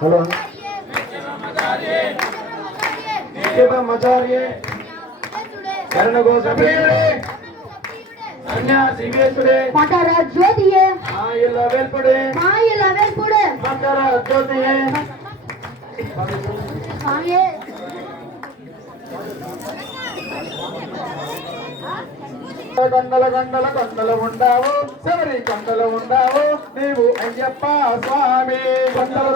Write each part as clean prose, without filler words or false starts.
hello బ్రహ్మచార్య శరణఘోషప్రియుడే సన్యాసి వేసుడే మకర జ్యోతియే మాయల వెల్పుడే మకర జ్యోతియే స్వామియే కొండల ఉండావు శబరి కొండలు ఉండావు నీవు అయ్యప్ప స్వామి కొండలు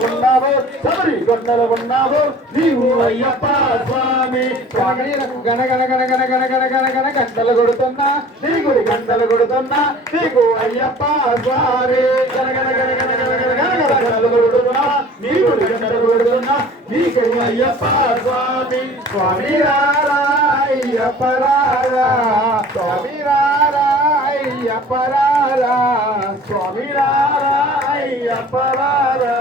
ఉండావు శబరి కొండలు ఉన్నావు నీవు అయ్యప్ప స్వామి స్వామి గణ గణ గణ గణ గణ గణ గణ గణ గంటలు కొడుతున్నా నీ గుడి గంటలు కొడుతున్నా నీకు అయ్యప్ప స్వామి గణ గణ గణ గణ గణ గణ గణ గంటలు కొడుతున్నా నీ గుడి గంటలు కొడుతున్నా నీకు అయ్యప్ప స్వామి స్వామి అయ్యప్ప రారా స్వామి రారా అయ్యప్ప రారా స్వామి రారా అయ్యప్ప రారా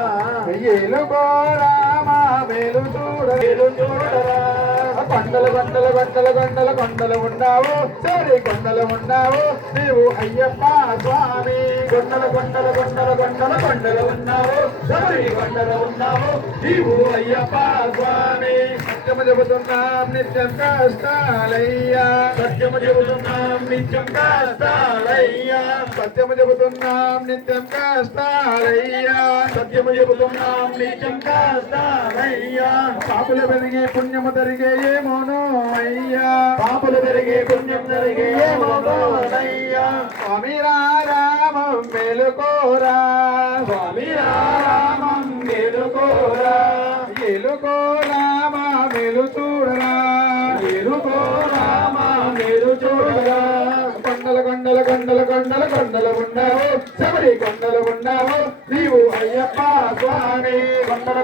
ఏలుగో రామా మేలు చూడరా కొండలు ఉండావు సరే కొండలు ఉండావు నీవు అయ్యప్ప స్వామి కొండలు ఉన్నావు సరే కొండలు ఉన్నావు నీవు అయ్యప్ప స్వామి సత్యము చెబుతున్నాం నిత్యం కష్టాలయ్యా సత్యము చెబుతున్నాం నిత్యం కష్టాలయ్యా సత్యము చెబుతున్నాం నిత్యం కష్టాలయ్యా సత్యము చెబుతున్నాం నిత్యం కష్టాలయ్యా పాపులు పెరిగి పుణ్యము తరిగే ఏమోనో అయ్యా పాపులు పెరిగే పుణ్యం జరిగే ఏమోనో అయ్యా స్వామి రామం మేలుకోరా స్వామి రామం మేలుకోరా ఏలుకో రామా మేలు చూడరా ఏలుకో రామా మేలు చూడరా కొండలు ఉన్నావు శబరి కొండలు ఉన్నావు నీవు అయ్యప్ప స్వామి కొండలు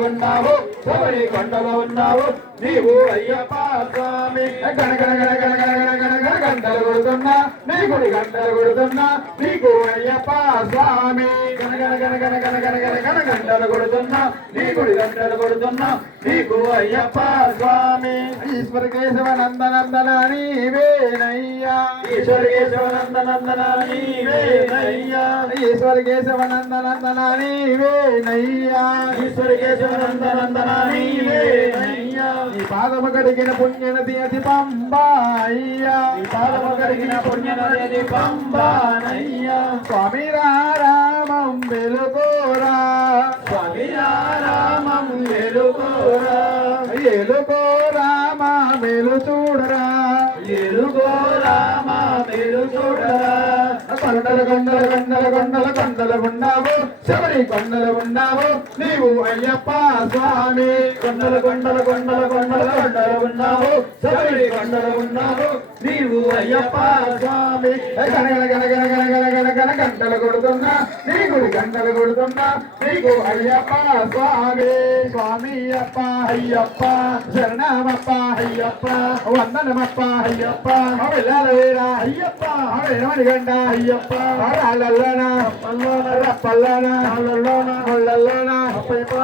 ఉన్నావు శబరి కొండలు ఉన్నావు నీవు అయ్యప్ప స్వామి గణ గణ గణ గణ గణ గణ గణ గంటలు కొడుతున్నా నీ గుడి గంటలు కొడుతున్నా నీకు అయ్యప్ప స్వామి గణ గణ గణ గణ గణ గణ గణ గణ గంటలు కొడుతున్నా నీ గుడి గంటలు కొడుతున్నా నీకు అయ్యప్ప స్వామి ఈశ్వర కేశవ నందనందన నీవేనయ్యా ఈశ్వర కేశవ నందనందన నీవేనయ్యా ఈశ్వర కేశవ నందనందన నీవేనయ్యా ఈశ్వర కేశవ నందనందన నీవేనయ్యా ఈ పాదము కడిగిన పుణ్యనది అతి పంబాయ్యా ఈ పాదము కడిగిన పుణ్యనది అతి పంబానయ్యా స్వామి రామం వెలుకోరా స్వామి రామం వెలుకోరా ఏలుకో రామా మేలు చూడరా ఏలుకో రామా మేలు చూడరా కొండలు ఉన్నావు శబరి కొండలు ఉన్నావు నీవు అయ్యప్ప స్వామి కొండలు ఉన్నావు శబరి కొండలు ఉన్నావు నీవు అయ్యప్ప స్వామి గణ గంటలు కొడుతున్నా నీ గుడి గంటలు కొడుతున్నా నీకు అయ్యప్ప స్వామి స్వామి అప్ప అయ్యప్ప శరణమప్ప అయ్యప్ప వందనమప్ప అయ్యప్ప వెళ్ళాల వీరా అయ్యప్ప గంట అయ్యప్ప రప్పల్లోనా అప్పయ్యప్ప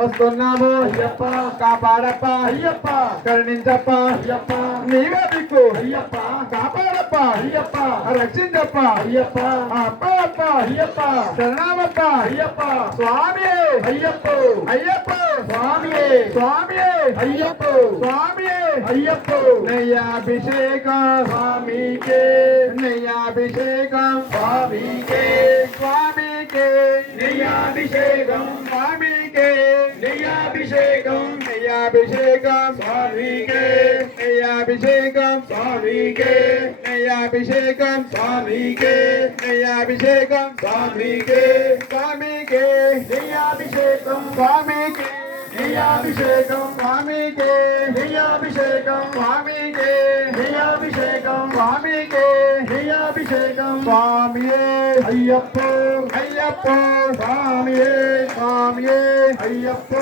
వస్తున్నాము అయ్యప్ప కాపాడప్ప అయ్యప్ప కరుణించప్ప అయ్యప్ప నీవే దిక్కు అయ్యప్ప కాపాడప్ప అయ్యప్ప రక్షించప్ప అయ్యప్ప అప్పయ్యప్ప అయ్యప్ప శరణమప్ప అయ్యప్ప స్వామి అయ్యప్ప స్వామి అయ్యప్ప అయ్యప్ప నయ్యాభిషేకం స్వామికే నయ్యాభిషేకం స్వామికే నయ్యాభిషేకం స్వామికే నయ్యాభిషేకం స్వామికే నయ్యాభిషేకం స్వామికే నయ్యాభిషేకం స్వామికే నయ్యాభిషేకం స్వామికే నయ్యాభిషేకం స్వామికే నయ్యాభిషేకం స్వామికే నయ్యాభిషేకం స్వామికే నయ్యాభిషేకం స్వామికే నయ్యాభిషేకం స్వామియే అయ్యప్ప స్వామియే అయ్యప్ప